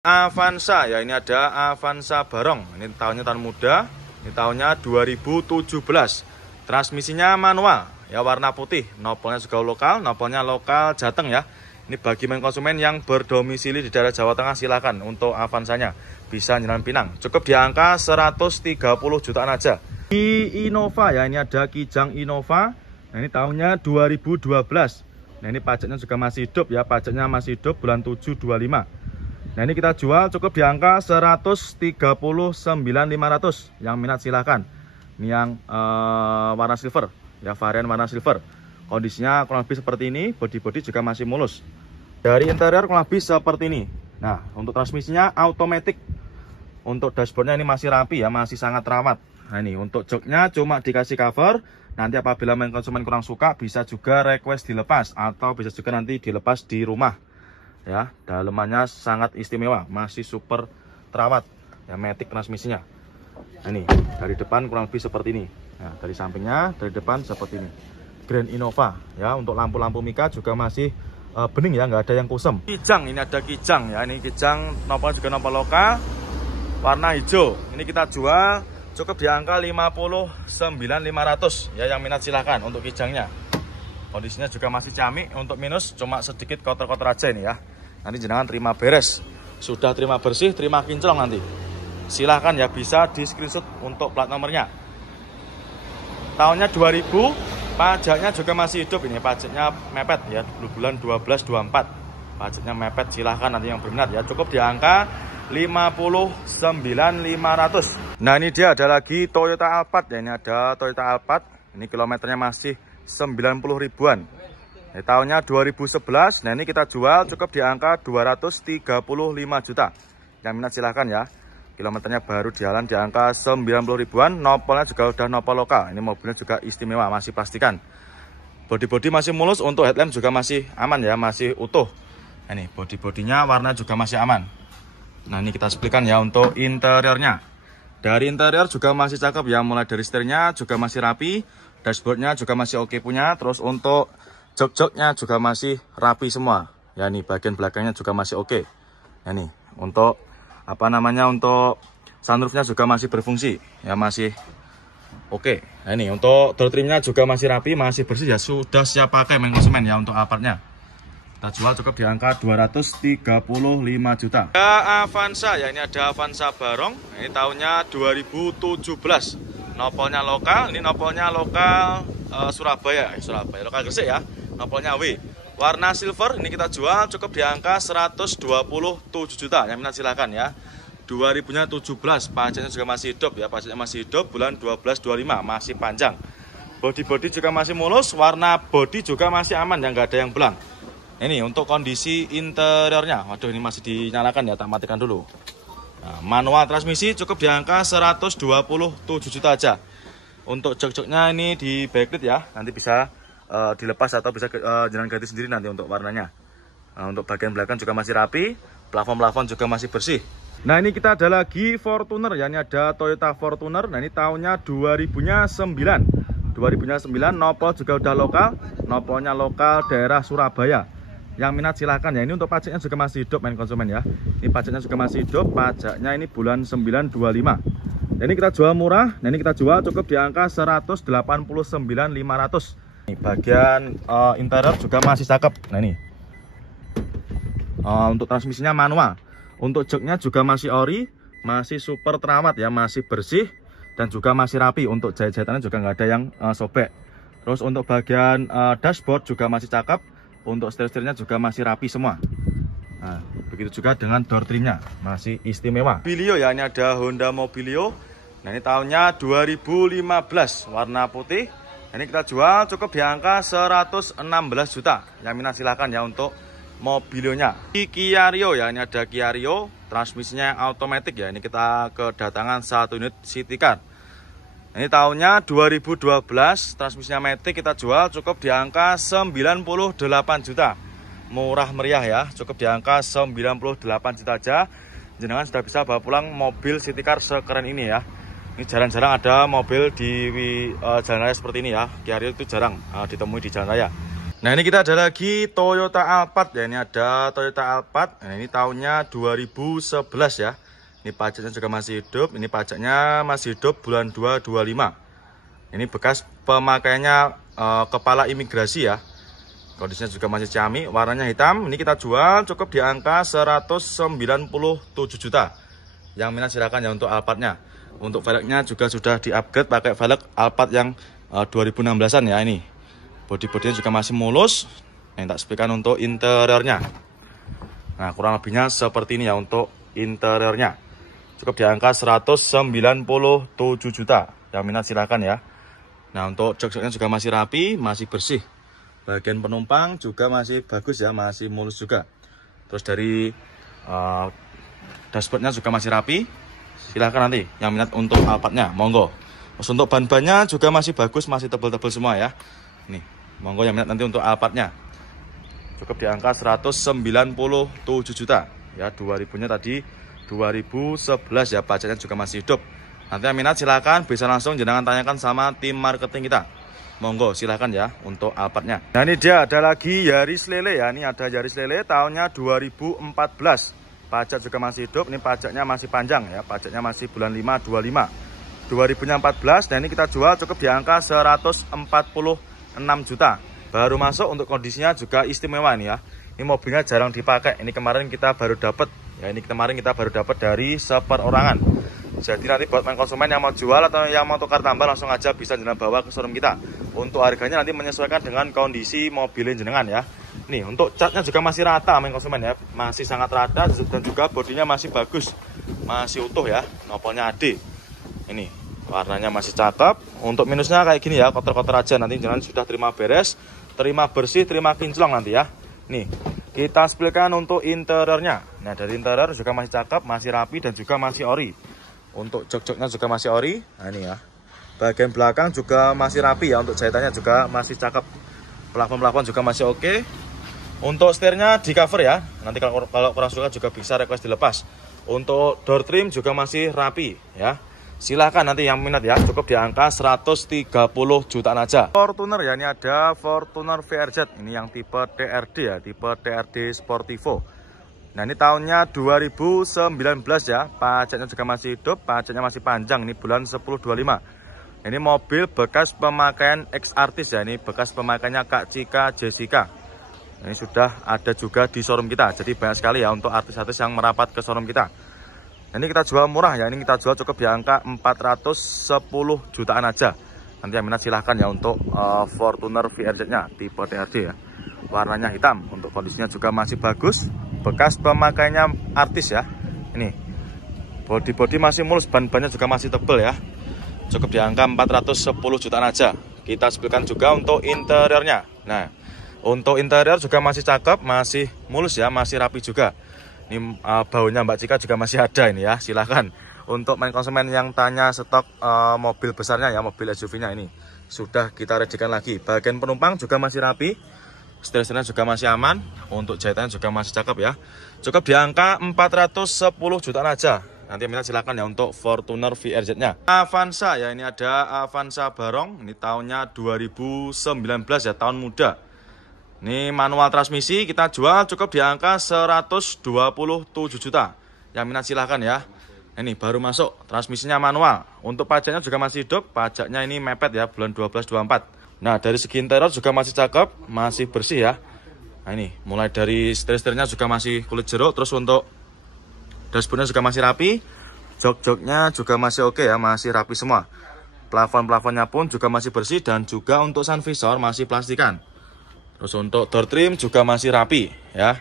Avanza ya, ini ada Avanza Barong. Ini tahunnya tahun muda. Ini tahunnya 2017. Transmisinya manual ya, warna putih. Nopolnya juga lokal, nopolnya lokal Jateng ya. Ini bagi konsumen yang berdomisili di daerah Jawa Tengah, silakan untuk Avanzanya bisa Jalan Pinang. Cukup di angka 130 jutaan aja. Di Innova ya, ini ada Kijang Innova. Nah, ini tahunnya 2012. Nah, ini pajaknya juga masih hidup ya, pajaknya masih hidup bulan 7 25. Nah, ini kita jual cukup di angka 139.500. Yang minat silahkan. Ini yang warna silver ya, varian warna silver. Kondisinya kurang lebih seperti ini, bodi-bodi juga masih mulus. Dari interior kurang lebih seperti ini. Nah, untuk transmisinya automatic. Untuk dashboardnya ini masih rapi ya, masih sangat rawat. Nah, ini untuk joknya cuma dikasih cover. Nanti apabila konsumen kurang suka bisa juga request dilepas, atau bisa juga nanti dilepas di rumah. Ya, dalemannya sangat istimewa, masih super terawat ya, matic transmisinya. Nah, ini dari depan kurang lebih seperti ini. Nah, dari sampingnya, dari depan seperti ini. Grand Innova ya. Untuk lampu-lampu mika juga masih bening ya, nggak ada yang kusem. Kijang, ini ada Kijang ya, ini Kijang nopol juga nopol lokal warna hijau. Ini kita jual cukup di angka 59.500 ya, yang minat silahkan untuk Kijangnya. Kondisinya juga masih ciamik, untuk minus cuma sedikit kotor-kotor aja ini ya. Nanti jenengan terima beres. Sudah terima bersih, terima kinclong nanti. Silahkan ya, bisa di screenshot untuk plat nomornya. Tahunnya 2000, pajaknya juga masih hidup ini, pajaknya mepet ya, bulan 12-24. Pajaknya mepet, silahkan nanti yang berminat ya. Cukup di angka 59.500. Nah, ini dia ada lagi Toyota Alphard ya, ini ada Toyota Alphard. Ini kilometernya masih 90 ribuan. Ini tahunnya 2011. Nah, ini kita jual cukup di angka 235 juta. Yang minat silahkan ya. Kilometernya baru jalan di angka 90 ribuan. Nopolnya juga udah nopol lokal. Ini mobilnya juga istimewa, masih plastikan. Bodi-bodi masih mulus, untuk headlamp juga masih aman ya, masih utuh. Nah, ini bodi-bodinya warna juga masih aman. Nah, ini kita seplikan ya untuk interiornya. Dari interior juga masih cakep ya, mulai dari setirnya juga masih rapi. Dashboardnya juga masih oke punya. Terus untuk jok-joknya juga masih rapi semua. Ya, ini bagian belakangnya juga masih oke. Ya, nih untuk untuk sunroofnya juga masih berfungsi. Ya, masih oke. Nah, ini untuk door trimnya juga masih rapi, masih bersih ya. Sudah siap pakai konsumen ya untuk Alphardnya. Kita jual cukup di angka 235 juta. Ada Avanza ya, ini ada Avanza Barong. Ini tahunnya 2017. Nopolnya lokal, ini nopolnya lokal Surabaya, lokal Gresik ya. Nopolnya W, warna silver. Ini kita jual cukup di angka 127 juta. Yang minat silahkan ya. 2000-nya 17, pajaknya juga masih hidup ya, pajaknya masih hidup bulan 12-25, masih panjang. Bodi-bodi juga masih mulus, warna bodi juga masih aman ya, nggak ada yang belang. Ini untuk kondisi interiornya. Waduh, ini masih dinyalakan ya, tak matikan dulu. Nah, manual transmisi cukup di angka 127 juta aja. Untuk jok-joknya ini di backlit ya, nanti bisa dilepas atau bisa jalan ganti sendiri nanti untuk warnanya. Nah, untuk bagian belakang juga masih rapi, plafon-plafon juga masih bersih. Nah, ini kita ada lagi Fortuner ya, ini ada Toyota Fortuner. Nah, ini tahunnya 2009. 2009, nopol juga udah lokal, nopolnya lokal daerah Surabaya. Yang minat silahkan ya. Ini untuk pajaknya juga masih hidup konsumen ya. Ini pajaknya juga masih hidup, pajaknya ini bulan 925. Nah, ini kita jual murah. Nah, ini kita jual cukup di angka 189.500. Ini bagian interior juga masih cakep. Nah, ini untuk transmisinya manual. Untuk joknya juga masih ori, masih super terawat ya, masih bersih dan juga masih rapi. Untuk jahit-jahitannya juga nggak ada yang sobek. Terus untuk bagian dashboard juga masih cakep. Untuk setir-setirnya juga masih rapi semua. Nah, begitu juga dengan door trimnya, masih istimewa. Mobilio ya, ini ada Honda Mobilio. Nah, ini tahunnya 2015, warna putih. Ini kita jual cukup di angka 116 juta. Yang minat silahkan ya untuk Mobilionya. Kia Rio ya, ini ada Kia Rio. Transmisinya automatic ya. Ini kita kedatangan 1 unit city car. Ini tahunnya 2012, transmisinya matic, kita jual cukup di angka 98 juta. Murah meriah ya, cukup di angka 98 juta aja. Jenengan sudah bisa bawa pulang mobil city car sekeren ini ya. Ini jarang-jarang ada mobil di jalan raya seperti ini ya. Kia Rio itu jarang ditemui di jalan raya. Nah, ini kita ada lagi Toyota Alphard ya. Ini ada Toyota Alphard. Nah, ini tahunnya 2011 ya. Ini pajaknya juga masih hidup. Ini pajaknya masih hidup bulan 2 25. Ini bekas pemakaiannya kepala imigrasi ya. Kondisinya juga masih ciamik, warnanya hitam. Ini kita jual cukup di angka 197 juta. Yang minat silakan ya untuk Alphardnya. Untuk velgnya juga sudah di-upgrade pakai velg Alphard yang 2016-an ya ini. Bodi-bodinya juga masih mulus. Nah, tak sepikan untuk interiornya. Nah, kurang lebihnya seperti ini ya untuk interiornya. Cukup di angka 197 juta. Yang minat silakan ya. Nah, untuk jok-joknya juga masih rapi, masih bersih. Bagian penumpang juga masih bagus ya, masih mulus juga. Terus dari dashboardnya juga masih rapi. Silahkan nanti yang minat untuk Alphardnya, monggo. Terus untuk ban-bannya juga masih bagus, masih tebal-tebal semua ya. Nih, monggo yang minat nanti untuk Alphardnya. Cukup di angka 197 juta. Ya, 2000-nya tadi 2011 ya, pajaknya juga masih hidup. Nanti yang minat silahkan bisa langsung jenengan tanyakan sama tim marketing kita. Monggo silahkan ya untuk Alphardnya. Nah, ini dia ada lagi Yaris Lele ya. Ini ada Yaris Lele tahunnya 2014. Pajak juga masih hidup. Ini pajaknya masih panjang ya. Pajaknya masih bulan 5 25. 2014. Nah, ini kita jual cukup di angka 146 juta. Baru masuk, untuk kondisinya juga istimewa nih ya. Ini mobilnya jarang dipakai. Ini kemarin kita baru dapat. Ya, ini kemarin kita baru dapat dari seperorangan. Jadi nanti buat main konsumen yang mau jual atau yang mau tukar tambah langsung aja bisa jenengan bawa ke showroom kita. Untuk harganya nanti menyesuaikan dengan kondisi mobilnya jenengan ya. Nih, untuk catnya juga masih rata main konsumen ya. Masih sangat rata dan juga bodinya masih bagus. Masih utuh ya. Nopolnya AD. Ini warnanya masih cakep. Untuk minusnya kayak gini ya, kotor-kotor aja. Nanti jenengan sudah terima beres, terima bersih, terima kinclong nanti ya. Nih, kita spilkan untuk interiornya. Nah, dari interior juga masih cakep, masih rapi dan juga masih ori. Untuk jok-joknya juga masih ori. Nah, ini ya. Bagian belakang juga masih rapi ya. Untuk jahitannya juga masih cakep. Plafon-plafon juga masih oke. Untuk setirnya di cover ya. Nanti kalau kurang suka juga bisa request dilepas. Untuk door trim juga masih rapi ya. Silahkan nanti yang minat ya. Cukup di angka 130 jutaan aja. Fortuner ya. Ini ada Fortuner VRZ. Ini yang tipe TRD ya. Tipe TRD Sportivo. Nah, ini tahunnya 2019 ya. Pajaknya juga masih hidup, pajaknya masih panjang. Ini bulan 10/25. Ini mobil bekas pemakaian ex-artis ya. Ini bekas pemakaiannya Kak Cika Jessica. Ini sudah ada juga di showroom kita. Jadi banyak sekali ya untuk artis-artis yang merapat ke showroom kita. Ini kita jual murah ya. Ini kita jual cukup di angka 410 jutaan aja. Nanti yang minat silahkan ya untuk Fortuner VRZ-nya tipe TRD ya. Warnanya hitam. Untuk kondisinya juga masih bagus. Bekas pemakaiannya artis ya. Ini body masih mulus, ban-bannya juga masih tebal ya. Cukup di angka 410 jutaan aja. Kita spilkan juga untuk interiornya. Nah, untuk interior juga masih cakep, masih mulus ya, masih rapi juga. Ini baunya Mbak Cika juga masih ada ini ya. Silahkan untuk main konsumen yang tanya stok mobil besarnya ya, mobil SUV-nya ini sudah kita rejekan lagi. Bagian penumpang juga masih rapi. Setir-setirnya juga masih aman. Untuk jahitannya juga masih cakep ya. Cukup di angka 410 jutaan aja. Nanti minta silakan ya untuk Fortuner VRZ-nya. Avanza ya, ini ada Avanza Barong. Ini tahunnya 2019 ya, tahun muda. Ini manual transmisi kita jual cukup di angka 127 juta. Yang minat silahkan ya. Ini baru masuk, transmisinya manual. Untuk pajaknya juga masih hidup. Pajaknya ini mepet ya, bulan 12/24. Nah, dari segi interior juga masih cakep, masih bersih ya. Nah, ini mulai dari setir-setirnya juga masih kulit jeruk. Terus untuk dashboardnya juga masih rapi. Jok-joknya juga masih oke ya, masih rapi semua. Plafon-plafonnya pun juga masih bersih. Dan juga untuk sun visor masih plastikan. Terus untuk door trim juga masih rapi ya.